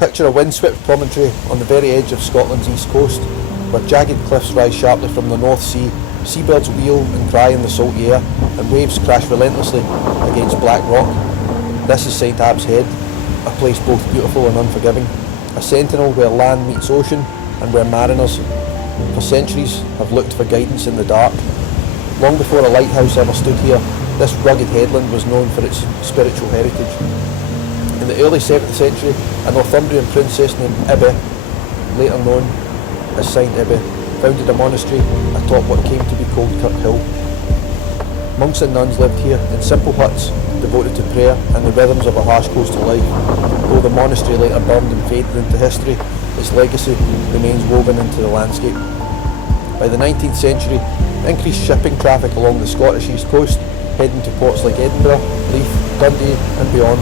Picture a windswept promontory on the very edge of Scotland's east coast, where jagged cliffs rise sharply from the North Sea, seabirds wheel and cry in the salty air, and waves crash relentlessly against black rock. This is Saint Æbbe's Head, a place both beautiful and unforgiving, a sentinel where land meets ocean and where mariners, for centuries, have looked for guidance in the dark. Long before a lighthouse ever stood here, this rugged headland was known for its spiritual heritage. In the early 7th century, a Northumbrian princess named Æbbe, later known as Saint Æbbe, founded a monastery atop what came to be called Kirk Hill. Monks and nuns lived here in simple huts devoted to prayer and the rhythms of a harsh coastal life. Though the monastery later burned and faded into history, its legacy remains woven into the landscape. By the 19th century, increased shipping traffic along the Scottish east coast, heading to ports like Edinburgh, Leith, Dundee and beyond,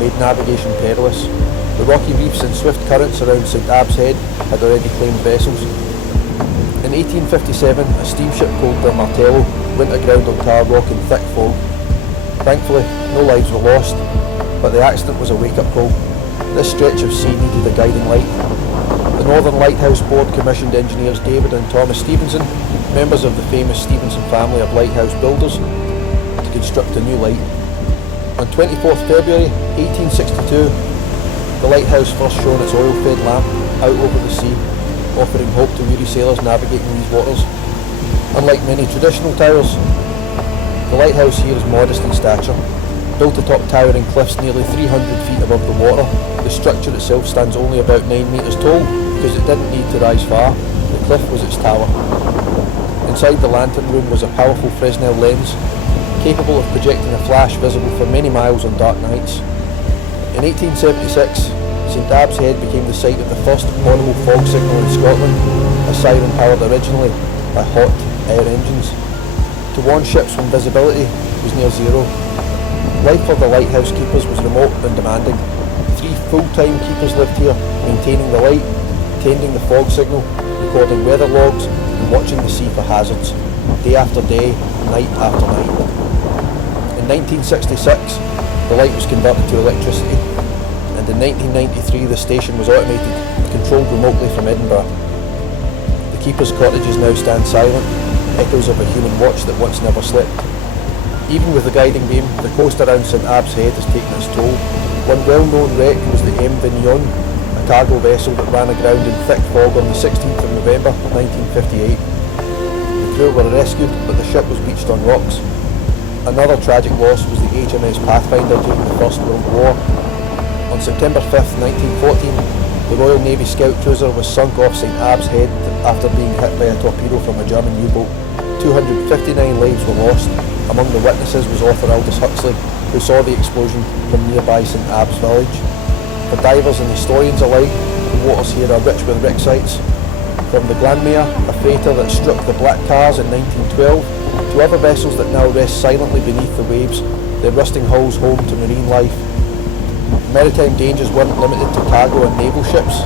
made navigation perilous. The rocky reefs and swift currents around Saint Æbbe's Head had already claimed vessels. In 1857, a steamship called the Martello went aground on Tar Rock in thick fog. Thankfully, no lives were lost, but the accident was a wake-up call. This stretch of sea needed a guiding light. The Northern Lighthouse Board commissioned engineers David and Thomas Stevenson, members of the famous Stevenson family of lighthouse builders, to construct a new light. On 24th February 1862, the lighthouse first shone its oil-fed lamp out over the sea, offering hope to weary sailors navigating these waters. Unlike many traditional towers, the lighthouse here is modest in stature. Built atop towering cliffs nearly 300 feet above the water, the structure itself stands only about 9 metres tall because it didn't need to rise far. The cliff was its tower. Inside the lantern room was a powerful Fresnel lens, capable of projecting a flash visible for many miles on dark nights. In 1876, Saint Æbbe's Head became the site of the first portable fog signal in Scotland, a siren powered originally by hot air engines. To warn ships when visibility was near zero. Life for the lighthouse keepers was remote and demanding. 3 full-time keepers lived here, maintaining the light, tending the fog signal, recording weather logs and watching the sea for hazards, day after day, night after night. In 1966, the light was converted to electricity, and in 1993 the station was automated and controlled remotely from Edinburgh. The keepers' cottages now stand silent, echoes of a human watch that once never slept. Even with the guiding beam, the coast around Saint Æbbe's Head has taken its toll. One well-known wreck was the M. Vignon, a cargo vessel that ran aground in thick fog on the 16th of November 1958. The crew were rescued, but the ship was beached on rocks. Another tragic loss was the HMS Pathfinder during the First World War. On September 5th, 1914, the Royal Navy scout cruiser was sunk off Saint Æbbe's Head after being hit by a torpedo from a German U-boat. 259 lives were lost. Among the witnesses was author Aldous Huxley, who saw the explosion from nearby Saint Æbbe's village. For divers and historians alike, the waters here are rich with wreck sites. From the Glanmire, a freighter that struck the Black Cars in 1912, to other vessels that now rest silently beneath the waves, their rusting hulls home to marine life. Maritime dangers weren't limited to cargo and naval ships.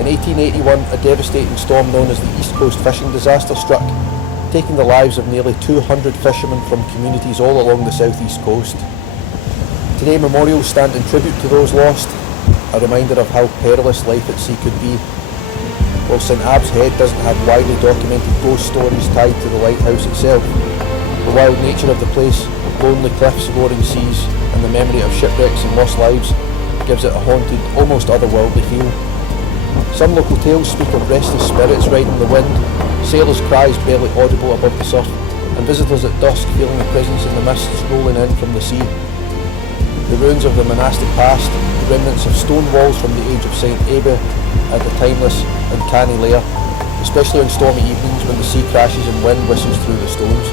In 1881, a devastating storm known as the East Coast Fishing Disaster struck, taking the lives of nearly 200 fishermen from communities all along the southeast coast. Today, memorials stand in tribute to those lost, a reminder of how perilous life at sea could be. While Saint Æbbe's Head doesn't have widely documented ghost stories tied to the lighthouse itself, the wild nature of the place, lonely cliffs, roaring seas, and the memory of shipwrecks and lost lives gives it a haunted, almost otherworldly feel. Some local tales speak of restless spirits riding the wind, sailors' cries barely audible above the surf, and visitors at dusk feeling a presence in the mists rolling in from the sea. The ruins of the monastic past, the remnants of stone walls from the age of Saint Æbbe, add a timeless and canny layer, especially on stormy evenings when the sea crashes and wind whistles through the stones.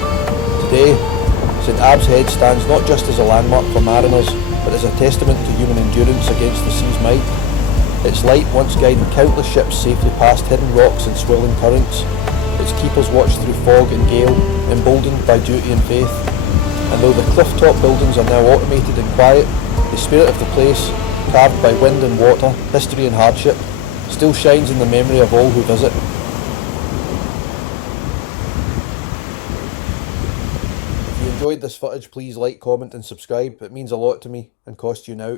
Today, Saint Æbbe's Head stands not just as a landmark for mariners, but as a testament to human endurance against the sea's might. Its light once guided countless ships safely past hidden rocks and swirling currents. Its keepers watched through fog and gale, emboldened by duty and faith. And though the cliff-top buildings are now automated and quiet, the spirit of the place, carved by wind and water, history and hardship, still shines in the memory of all who visit. If you enjoyed this footage, please like, comment and subscribe. It means a lot to me and costs you now.